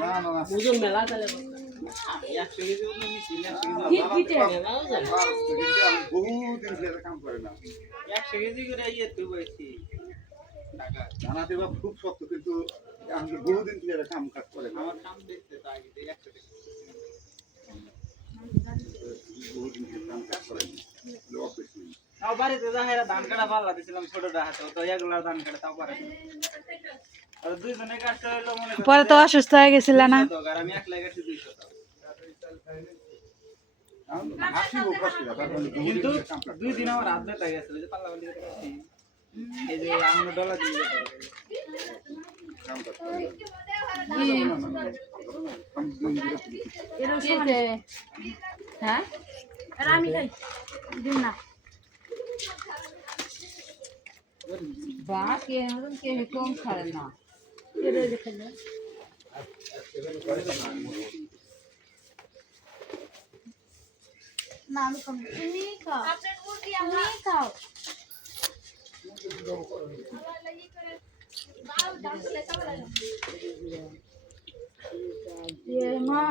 না না না বুঝুন মেলা তাহলে 100 কেজি ওজন নিছি 100 কেজি ঠিক পিটে মেলাও যায় বহুদিন ধরে কাম করে না 100 কেজি করে ইয়ে তুই বলছি টাকা জানা দেবা খুব শক্ত কিন্তু আমি বহুদিন ধরে কাম কাজ করে না আমার কাম দেখতে তো আগে 100 টাকা বহুদিন ধরে কাম কাজ করে না লোক বেশি তাও বাড়িতে যা হেরা ধান কাটা পাল্লা দিছিলাম ছোটটা হাতে তো এগুলা ধান কাটা তাও পারে আর দুইজনে কাটতে হইলো মনে কর পরে তো অসুস্থ হয়ে গেছিল না আর আমি একলা কাটছি 200 টাকা হাসিবো কষ্ট কিন্তু দুই দিন আমার হাত ব্যথা গেছিল যে পাল্লা বালি করে কাটছি এই যে আমরা ডলা দিয়ে কাম কাজ করে হ্যাঁ আর আমি খাই দিন না বা কে মতন কে কম খায় না না আমি কম তুমি খাও তুমি খাও মা